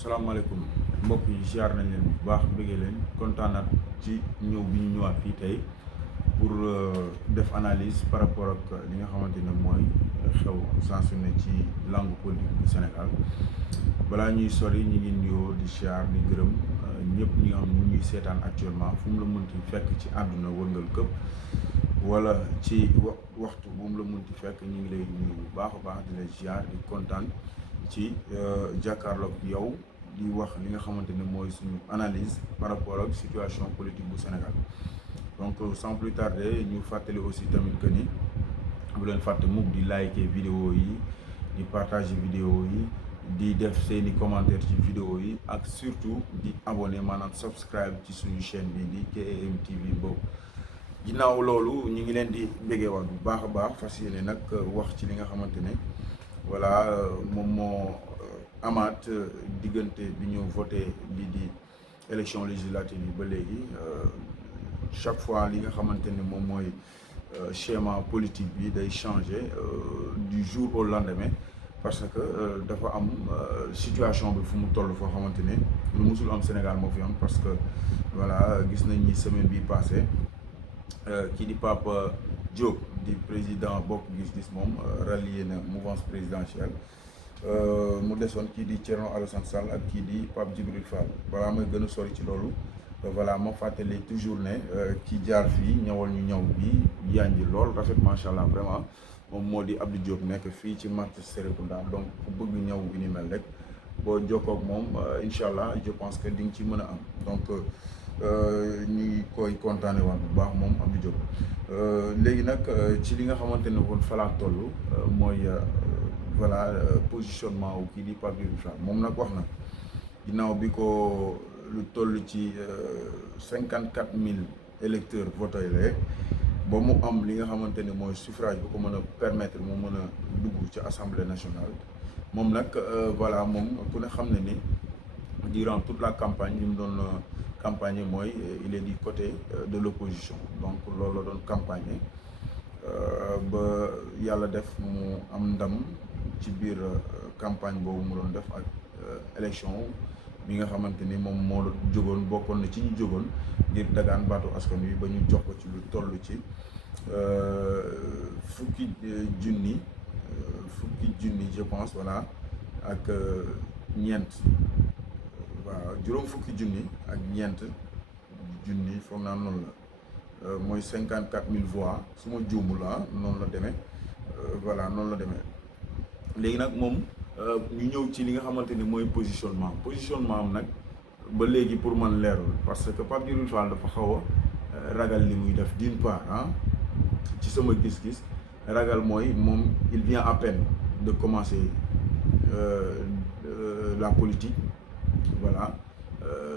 salaamaaleykum mbokk yi ziar nañ leen bu baax bëggee leen kontaanaat ci ñëw bi ñu ñëwaat fii tey pour def analyse par rapport ak li nga xamante ne mooy xew saa su ne ci langue politique du Sénégal balaa ñuy sori ñi ngi nuyoo di ziar di gërëm ñëpp ñi nga xam ñu ñuy seetaan actuellement fu mu la mënti fekk ci àdduna wërngal këpp wala ci waxtu bu mu la mënti fekk ñu ngi lay nuyu bu baax a baax di la ziar di kontaan ci jàkkaarloog yow di wax li nga xamante ne mooy suñu analyse par rapport ak situation politique bu Sénégal donc sans plus tarder ñu fàttali aussi tamit que ni bu leen fàtte mukk di liker vidéo yi di partager vidéo yi di def seeni commentaire ci vidéo yi ak surtout di abonné maanaam subscribe ci suñu chaîne bi di KAM TV boobu ginnaaw loolu ñu ngi leen di béggeewaat bu baax a baax fas yéene nag wax ci li nga xamante ne voilà moom moo amaat diggante bi ñu voté lii di élection législative yi ba léegi chaque fois li nga xamante ne moom mooy schéma politique bi day changer du jour au lendemain parce que dafa am situation bi fu mu toll foo xamante ne lu musul am Sénégal moo fi am parce que voilà gis nañ ni semaine bi passé kii di Pape Diop di président Bokk Gis Gis moom rallié na mouvance présidentielle mu desoon kii di Thierno Alassane Sall ak kii di Pape Djibril Fall balaa may gën a sori ci loolu voilà ma fàttali toujours ne ki jaar fii ñëwal ñu ñëw bi yanji lool rafet macha allah vraiment moom moo di Abdou Diop nekk fii ci marché Serekunda donc ku bëgg ñëw bi ni mel rek boo jokkoo ak moom incha allah je pense que di nga ci mën a am donc ñu ngi koy kontaane waat bu baax moom Abdou Diop léegi nag ci li nga xamante ne woon falaa toll mooy voilà positionnement wu kii di Pape Djibril Fall moom nag wax na ginnaaw bi ko lu toll ci 54 000 électeurs voté la ba mu am li nga xamante ne mooy suffrage bu ko mën a permettre mu mën a dugg ci assemblée nationale moom nag voilà moom ku ne xam ne ni durant toute la campagne li mu doon campagne mooy il est du côté de l'opposition donc loolu la doon campagne ba yàlla def mu am ndam ci biir campagne boobu mu doon def ak élection bi nga xamante ni moom moo jógoon bokkoon na ci ñu jógoon ngir dagaan baatu askan wi ba ñu jox ko ci lu toll ci fukki junni je pense voilà ak ñeent waaw juróom fukki junni ak ñeent junni foog naa noonu la mooy 54 000 voix su ma juumul noonu la demee voilà noonu la demee léegi nag moom ñu ñëw ci li nga xamante ni mooy positionnement am nag ba léegi pour man leerul parce que Pape Djibril Fall dafa xaw a ragal li muy def d'une part ci sama gis-gis ragal mooy moom il vient à peine de commencer la politique voilà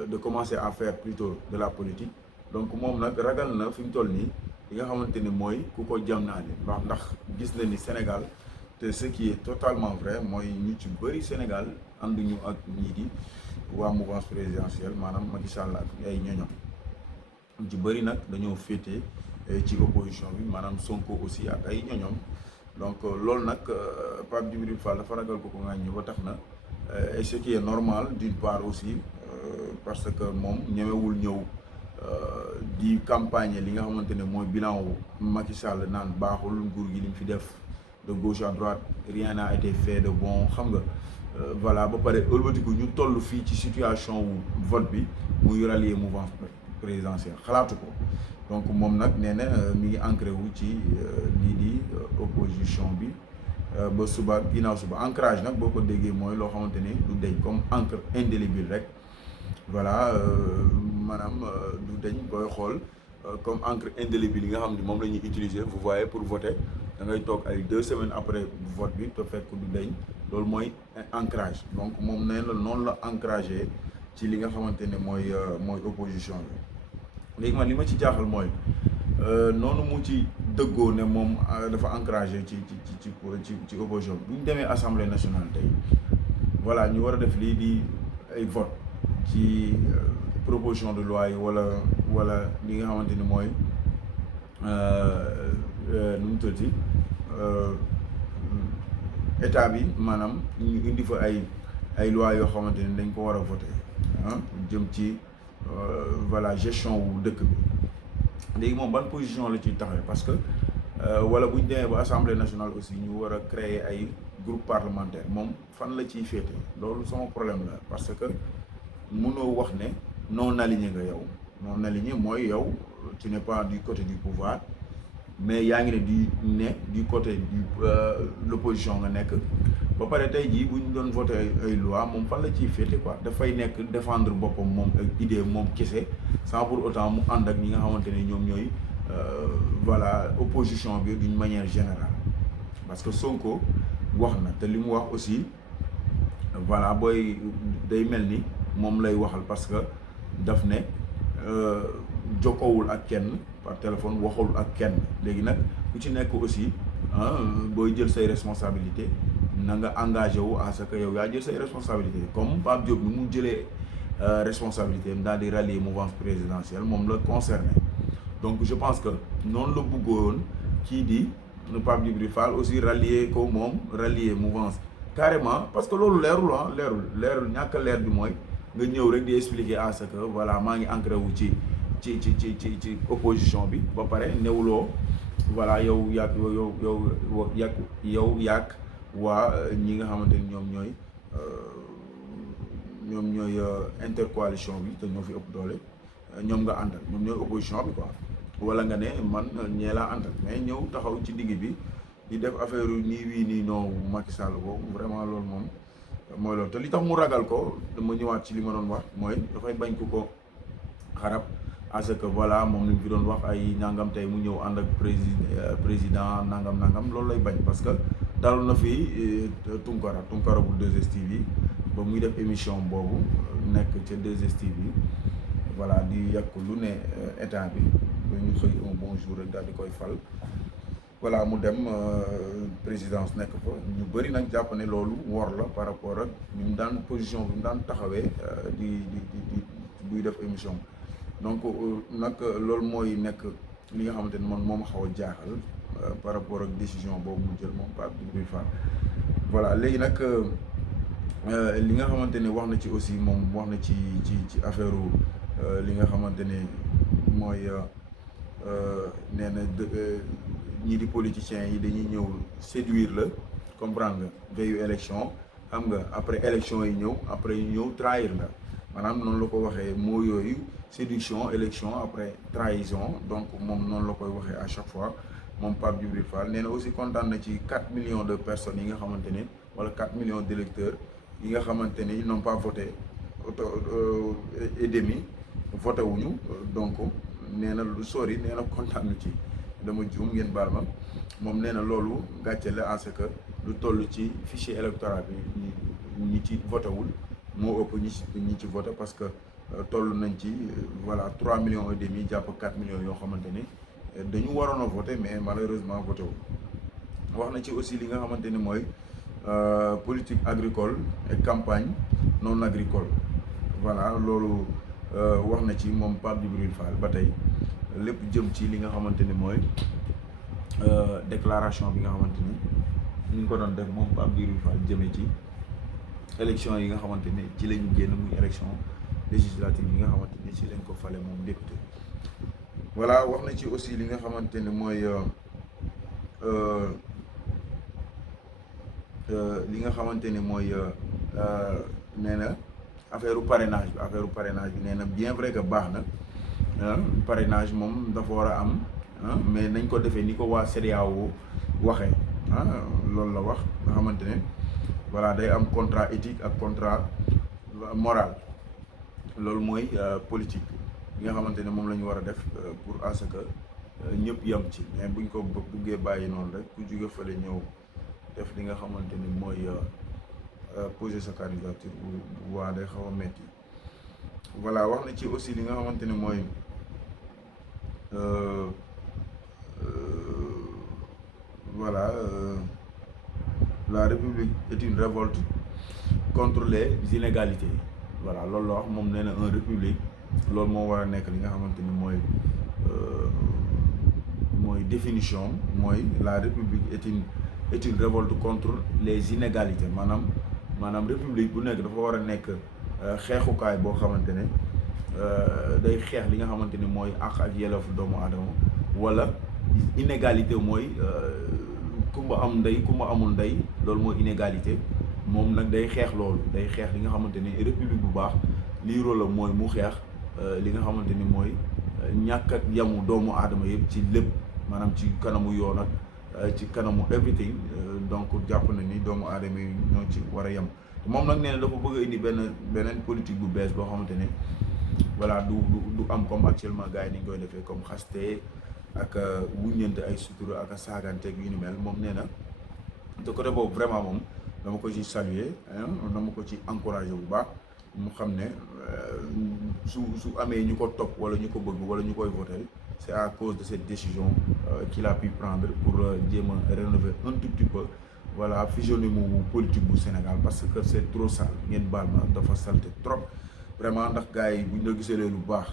de commencer à faire plutôt de la politique donc moom nag ragal na fi mu toll nii li nga xamante ni mooy ku ko jam naa ni ndax gis na ni Sénégal te ce qui est totalement vrai mooy ñu ci bëri Sénégal ànduñu ak ñii di waa mouvance présidentielle maanaam Macky Sall ak ay ñoñom ñu ci bëri nag dañoo féete ci opposition bi maanaam Sonko aussi ak ay ñoñom donc loolu nag Pape Djibril Fall dafa ragal ko ŋàññi ba tax na et ce qui est normal d'une part aussi parce que moom ñemewul ñëw di campagne li nga xamante ne mooy bilan wu Macky Sall naan baaxul nguur gi li mu fi def de gauche à droite rien n'a été fait de bon xam nga voilà ba pare ëlbatiku ñu toll fii ci situation wu vote bi muy rallier mouvance présidentielle xalaatu ko donc moom nag nee na mi ngi ancré wu ci lii di opposition bi ba suba ginnaaw suba ancrage nag boo ko déggee mooy loo xamante ni du deñ comme encre indélébile rek voilà maanaam du deñ booy xool comme encre indélébile yi nga xam ne moom la ñuy utiliser vous voyez pour voter da ngay toog ay 2 semaines après vote bi te fekk du deñ loolu mooy ancrage donc moom nee na noonu la ancragé ci li nga xamante ne mooy opposition bi léegi man li ma ci jaaxal mooy noonu mu ci dëggoo ne moom dafa ancragé ci opposition bi bu ñu demee assemblée nationale tey voilà ñu war a def lii di ay vote ci proposition de loi yi wala li nga xamante ni mooy nu mu tuddati état bi maanaam ñu indi fa ay ay loi yoo xamante ni dañ ko war a voter jëm ci voilà gestion wu dëkk bi léegi moom ban position la ciy taxawee parce que wala bu ñu demee ba assemblée nationale aussi ñu war a créer ay groupe parlementaire moom fan la ciy féete loolu sama problème la parce que mënoo wax ne non aligné nga yow non aligné mooy yow tu n'es pas du côté du pouvoir mais yaa ngi ne du côté du l'opposition nga nekk ba pare tey jii bu ñu doon voté ay loi moom fan la ciy féete quoi dafay nekk défendre boppam moom ak idée moom kese sans pour autant mu ànd ak ñi nga xamante ne ñoom ñooy voilà opposition bi d'une manière générale parce que Sonko wax na te li mu wax aussi voilà booy day mel ni moom lay waxal parce que daf ne jokkowul ak kenn par téléphone waxul ak kenn léegi nag ku ci nekk aussi booy jël say responsabilité na nga engagé wu à ce que yow yaa jël say responsabilité comme Pape Diop ni mu jëlee responsabilité am daal di rallier mouvance présidentielle moom la concerné donc je pense que noonu la bëggoon kii di Pape Djibril Fall aussi rallier ko moom rallier mouvance carrément parce que loolu leerul ñàkk a leer bi mooy nga ñëw rek di expliquer à ce que voilà maa ngi ancré wu ci opposition bi ba pare newuloo voilà yow yaak waa ñi nga xamante ni ñoom ñooy intercoalition bi te ñoo fi ëpp doole ñoom nga àndal ñoom ñooy opposition bi quoi wala nga ne man ñee laa àndal mais ñëw taxaw ci digg bi di def affaire nii wii nii non Macky Sall boobu vraiment loolu moom mooy loolu te li tax mu ragal ko dama ñëwaat ci li ma doon wax mooy dafay bañ ko xarab à ce que voilà moom li mu fi doon wax ay nangam tey mu ñëw ànd ak président nangam loolu lay bañ parce que daloon na fi Tunkara bu 2STV ba muy def émission boobu nekk ca 2STV voilà di yàq lu ne état bi ba ñu xëy un bon jour rek daal di koy fal voilà mu dem présidence nekk fa ñu bëri nag jàpp ne loolu wor la par rapport ak ni mu daan position bi mu daan taxawee di buy def émission donc nag loolu mooy nekk li nga xamante ni man moo ma xaw a jaaxal par rapport ak décision boobu mu jël moom Pape Djibril Fall voilà léegi nag li nga xamante ne wax na ci aussi moom wax na ci affaire li nga xamante ne mooy nee na ñii di politiciens yi dañuy ñëw séduire la comprendre nga veillu élection xam nga après élection yi ñëw après ñëw trahir la maanaam noonu la ko waxee moo yooyu séduction élection après trahison donc moom noonu la koy waxee à chaque fois moom Pape Djibril Fall nee na aussi kontaan na ci 4 millions de personnes yi nga xamante ne wala 4 millions d'électeurs yi nga xamante ne ils n'ont pas voté et demi voté wuñu donc nee na lu sori nee na kontaan na ci dama juum ngeen baal ma moom nee na loolu gàcce la à ce que lu toll ci fichier électoral bi ñi ci voté wul moo ëpp ñi ci voté parce que toll nañ ci voilà 3 millions et demi jàpp 4 millions yoo xamante ni dañu waroon a voté mais malheureusement voté wul wax na ci aussi li nga xamante ni mooy politique agricole et campagne non agricole voilà loolu wax na ci moom Pape Djibril Fall ba tey lépp jëm ci li nga xamante ni mooy déclaration bi nga xamante ni ñu ngi ko doon def moom Pape Djibril Fall jëmee ci élection yi nga xamante ni ci la ñu génn muy élection législative yi nga xamante ni ci lañ ko fale moom député voilà wax na ci aussi li nga xamante ni mooy li nga xamante ni mooy nee na affaire parrainage bi nee na bien vrai que baax na parrainage moom dafa war a am mais nañ ko defee ni ko waa CEDEAO waxee loolu la wax nga xamante ne voilà day am contrat éthique ak contrat moral loolu mooy politique bi nga xamante ne moom la ñu war a def pour à ce que ñëpp yam ci mais buñ ko buggee bàyyi noonu rek ku jóge fële ñëw def li nga xamante ni mooy poser sa candidature bu waa day xaw a metti voilà wax na ci aussi li nga xamante ni mooy voilà la République est une révolte contre les inégalités voilà loolu la wax moom nee na un république loolu moo war a nekk li nga xamante ni mooy définition mooy la République est une révolte contre les inégalités maanaam maanaam république bu nekk dafa war a nekk xeexukaay boo xamante ne day xeex li nga xamante ni mooy àq ak yelleefu doomu aadama wala inégalité mooy kumba am ndey kumba amul ndey loolu mooy inégalité moom nag day xeex loolu day xeex li nga xamante ni république bu baax lii rôle la mooy mu xeex li nga xamante ni mooy ñàkk ak yamu doomu aadama yëpp ci lépp maanaam ci kanamu yoon ak ci kanamu everything donc jàpp na ni doomu aadama yi ñoo ci war a yem moom nag nee na dafa bëgg a indi beneen politique bu bees boo xamante ne voilà du am comme actuellement gars yi ni ñu koy defee comme xaste ak wuññante ay sutura ak saaganteeg yu ni mel moom nee na de côté boobu vraiment moom dama ko ci saluer dama ko ci encourager bu baax mu xam ne su amee ñu ko topp wala ñu ko bëgg wala ñu koy voter c'est à cause de cette décision qu'il a pu prendre pour jéem a rénover un tout petit peu voilà physionomie mu politique bu Sénégal parce que c'est trop sale ngeen baal ma dafa salte trop vraiment ndax gars yi buñ la gisalee lu baax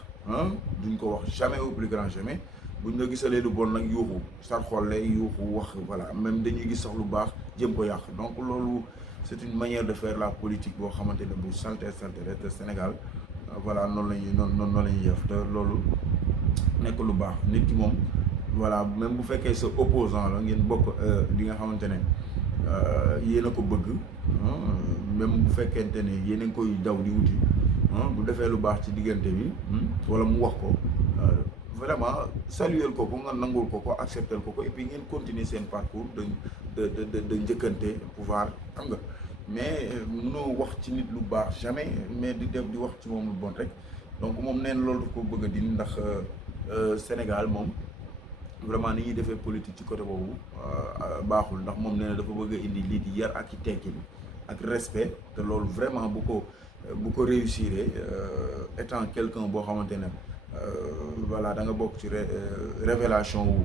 duñ ko wax jamais au plus grand jamais buñ la gisalee lu bon nag yuuxu sar xolle yuuxu wax voilà même dañuy gis sax lu baax jëm ko yàq donc loolu c'est une manière de faire la politique boo xamante ne bu salte te Sénégal voilà noonu la ñuy def te loolu nekk lu baax nit ki moom voilà même bu fekkee sa opposant la ngeen bokk li nga xamante ne yéen a ko bëgg même bu fekkente ne yéen a ngi koy daw di wuti bu defee lu baax ci diggante bi wala mu wax ko vraiment saluer ko nga nangul ko accepter ko et puis ngeen continuer seen parcours de njëkkante pouvoir xam nga mais mënoo wax ci nit lu baax jamais mais di wax ci moom lu bon rek donc moom neen loolu daf ko bëgg a dindi ndax Sénégal moom vraiment ni ñuy defee politique ci côté boobu baaxul ndax moom nee na dafa bëgg a indi lii di yar ak i tekki ak respect te loolu vraiment bu ko réussir étant quelqu'un boo xamante ne voilà da nga bokk ci révélation wu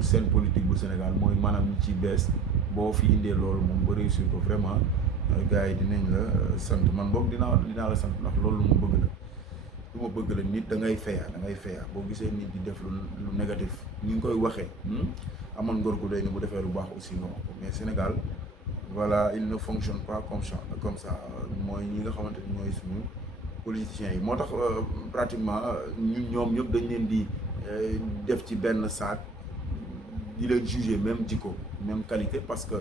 scène politique bu Sénégal mooy maanaam ñi ci bees boo fi indee loolu moom ba réussir ko vraiment gars yi dinañ la sant man boog dinaa la sant ndax loolu lu ma bëgg la nit da ngay feya boo gisee nit di def lu négatif ni nga koy waxee amoon ngor gu doy ni bu defee lu baax aussi nga wax ko mais Sénégal voilà il ne fonctionne pas comme ça mooy ñi nga xamante ni ñooy suñu politiciens yi moo tax pratiquement ñoom ñëpp dañ leen di def ci benn sac di leen juger même jikko même qualité parce que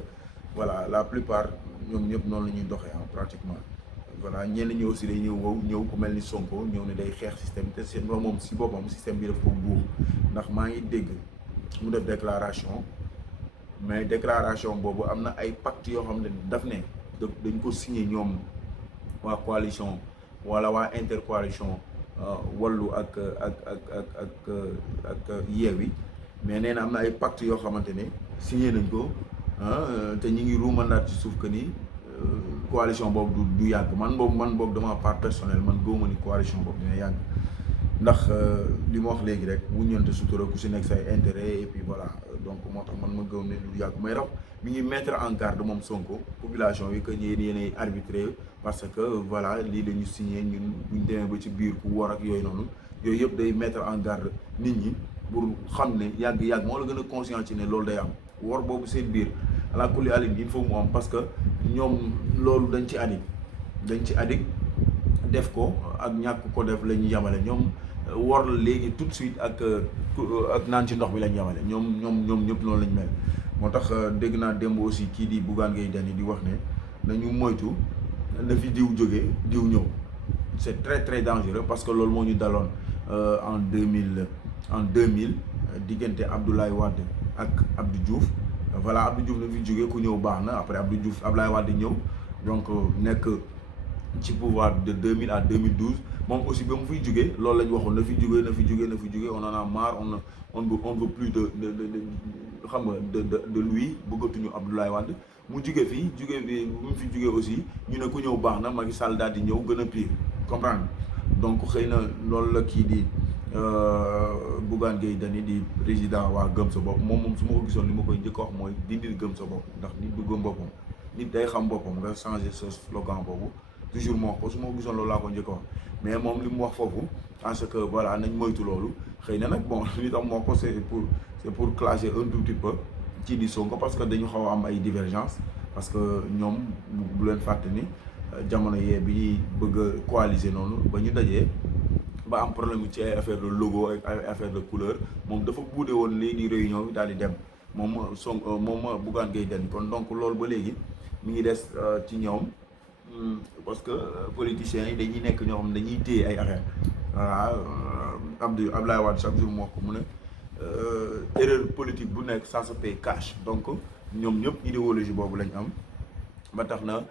voilà la plupart ñoom ñëpp noonu la ñuy doxee pratiquement voilà ñenn ñi aussi day ñëw ku mel ni Sonko ñëw ne day xeex système te seen moom si boppam système bi daf ko buux ndax maa ngi dégg mu def déclaration mais déclaration boobu am na ay pacte yoo xam ne daf ne dañ ko signé ñoom waa coalition wala waa intercoalition wallu ak Yewwi mais nee na am na ay pacte yoo xamante ne signé nañ ko te ñu ngi ruumandaat ci suuf que ni coalition boobu du yàgg man boobu dama part personnel man gëwuma ni coalition boobu dina yàgg ndax li ma wax léegi rek wuññante sutura ku si nekk say intérêt et puis voilà donc moo tax man ma gëw ne du yàgg may rax mi ngi mettre en garde moom Sonko population yi que yéenay arbitré parce que voilà lii la ñu signé ñun buñ demee ba ci biir ku war ak yooyu noonu yooyu yëpp day mettre en garde nit ñi pour xam ne yàgg moo la gën a conscient ci ne loolu day am war boobu seen biir ala kulli alin il faut mu am parce que ñoom loolu dañ ci addict def ko ak ñàkk ko def la ñu yamale ñoom war la léegi tout de suite ak naan ci ndox bi lañ yamale ñoom ñëpp noonu lañ mel moo tax dégg naa démb aussi kii di Bougane Gueye Dany di wax ne nañu moytu na fi diw jógee diw ñëw c'est très très dangereux parce que loolu moo ñu daloon en 2000 diggante Abdoulaye Wade ak Abdou Diouf voilà Abdou Diouf na fi jógee ku ñëw baax na après Abdoulaye Wade ñëw donc nekk ci pouvoir de 2000 à 2012 moom aussi ba mu fiy jógee loolu la ñu waxoon na fi jógee on en a marre on veut plus de xam nga de lui bëggatuñu Abdoulaye Wade mu jóge fii bu mu fi jógee aussi ñu ne ku ñëw baax na Macky Sall daal di ñëw gën a pire comprendre donc xëy na loolu la kii di Bougane Gueye Dany di président waa gëm sa bopp moom su ma ko gisoon li ma koy njëkk a wax mooy dindil gëm sa bopp ndax nit du gëm boppam nit day xam boppam nga changer ce slogan boobu toujours moo ko su ma ko gisoon loolu laa ko njëkk a wax mais moom li mu wax foofu parce que voilà nañ moytu loolu xëy na nag bon li tax moo ko c'est pour clasher un tout petit peu ci di Sonko parce que dañu xaw a am ay divergence parce que ñoom bu leen fàtte ni jamono yee bi ñuy bëgg a coaliser noonu ba ñu dajee ba am problème ci ay affaire de logo ak ay affaire de couleur moom dafa buude woon léegi réunion bi daal di dem moom moom Bougane Gueye Dany kon donc loolu ba léegi mi ngi des ci ñoom parce que politiciens yi dañuy nekk ñoo xam ne dañuy téye ay affaire voilà Abdoulaye Wade chaque jour moo ko mu ne erreur politique bu nekk ça se paye cash donc ñoom ñëpp idéologie boobu lañ am ba tax na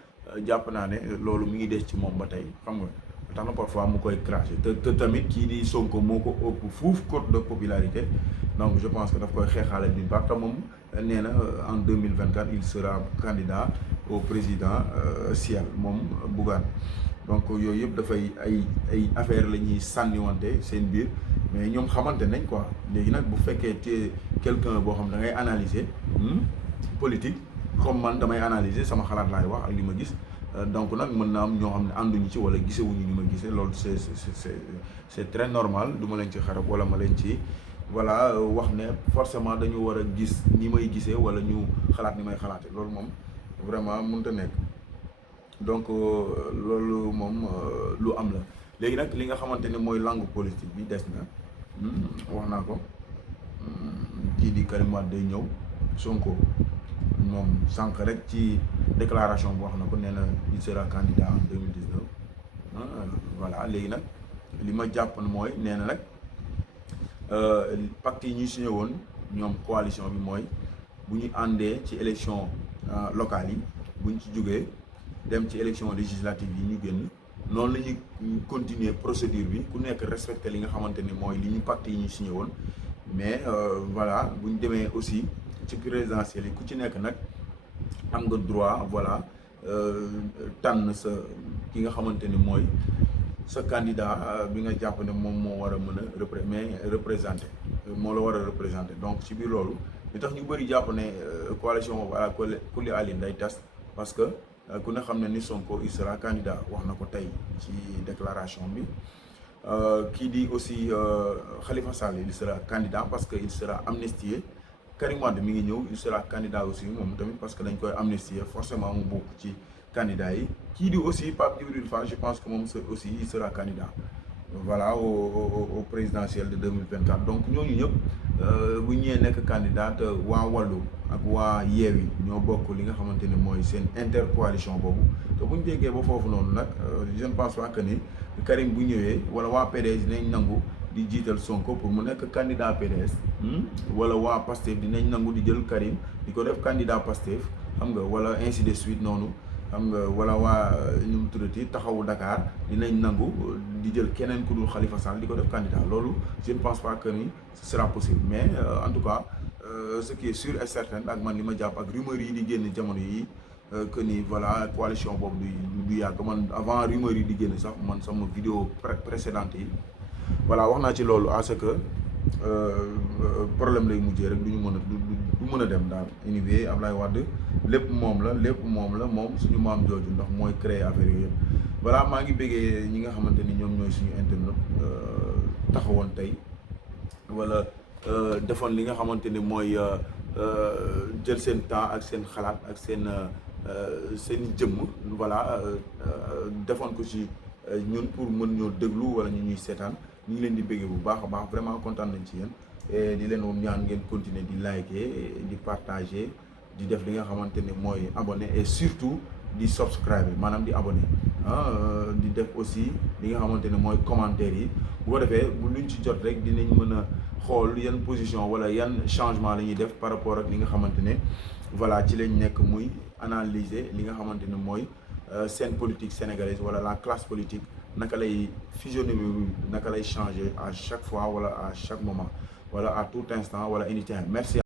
jàpp naa ne loolu mi ngi des ci moom ba tey xam nga ba tax na parfois mu koy craché te tamit kii di Sonko moo ko ëpp fuuf cote de popularité donc je pense que daf koy xeexaale d'une part te moom nee na en 2024 il sera candidat au présidentiel moom Bougane donc yooyu yëpp dafay ay affaire la ñuy sànniwante seen biir mais ñoom xamante nañ quoi léegi nag bu fekkee te quelqu'un boo xam da ngay analyser politique comme man damay analyser sama xalaat laay wax ak li ma gis donc nag mën na am ñoo xam ne ànduñu ci wala gisewuñu ni ma gisee loolu c'est très normal du ma leen ci xarab wala ma leen ci voilà wax ne forcément dañu war a gis ni may gisee wala ñu xalaat ni may xalaate loolu moom vraiment mënut a nekk donc loolu moom lu am la léegi nag li nga xamante ne mooy langue politique bi des na wax naa ko kii di Karim Wade day ñëw Sonko moom sànq rek ci déclaration bu wax na ko nee na il sera candidat en 2019 voilà léegi nag li ma jàpp mooy nee na nag pacte yi ñuy signé woon ñoom coalition bi mooy bu ñu àndee ci élection locales yi bu ñu ci jógee dem ci élection législative yi ñu génn noonu la ñuy continuer procédure bi ku nekk respecté li nga xamante ni mooy li ñu pacte yi ñu signé woon mais voilà bu ñu demee aussi ci présidentielle yi ku ci nekk nag am nga droit voilà tànn sa ki nga xamante ni mooy sa candidat bi nga jàpp ne moom moo war a mën a représenter moo la war a représenter donc ci biir loolu li tax ñu bëri jàpp ne coalition boobu à kulli alin day tas parce que ku ne xam ne ni Sonko il sera candidat wax na ko tey ci déclaration bi kii di aussi Khalifa Sall il sera candidat parce que il sera amnistié Karim Wade mi ngi ñëw il sera candidat aussi moom tamit parce que dañ koy amnistier forcément mu bokk ci candidat yi kii di aussi Pape Djibril Fall je pense que moom aussi il sera candidat voilà au présidentiel de 2024 donc ñooñu ñëpp bu ñëwee nekk candidat waa Wallu ak waa Yewwi ñoo bokk li nga xamante ne mooy seen intercoalition boobu te bu ñu déggee ba foofu noonu nag je ne pense pas que ni Karim bu ñëwee wala waa PDS dinañ nangu di jiital Sonko pour mu nekk candidat PDS wala waa Pastef dinañ nangu di jël Karim di ko def candidat Pastef xam nga wala ainsi de suite noonu xam nga wala waa ñu mu tuddati taxawu Dakar dinañ nangu di jël keneen ku dul Khalifa Sall di ko def candidat loolu je ne pense pas que ni ce sera possible mais en tout cas ce qui est sûr et certain ak man li ma jàpp ak rumeur yi di génn jamono yi que ni voilà coalition boobu du yàgg man avant rumeur yi di génn sax man sama vidéo précédente yi voilà wax naa ci loolu à ce que problème lay mujjee rek du mën a dem daal anyway Ablaye Wade lépp moom la moom suñu maam jooju ndax mooy créer affaire yooyu yëpp voilà maa ngi bëggee ñi nga xamante ni ñoom ñooy suñu internet taxawoon tey wala defoon li nga xamante ni mooy jël seen temps ak seen xalaat ak seen jëmm voilà defoon ko ci ñun pour mën ñoo déglu wala ñu ñuy seetaan ñu ngi leen di bëggee bu baax a baax vraiment kontaan nañ ci yéen et di leen woon ñaan ngeen continuer di liker di partager di def li nga xamante ne mooy abonné et surtout di subscribe maanaam di abonné di def aussi li nga xamante ne mooy commentaire yi bu ko defee bu luñ ci jot rek dinañ mën a xool yan position wala yan changement la ñuy def par rapport ak li nga xamante ne voilà ci lañ nekk muy analyser li nga xamante ne mooy scène politique sénégalaise wala la classe politique naka lay physionomie naka lay changer à chaque fois wala à chaque moment wala à tout instant wala anytime merci.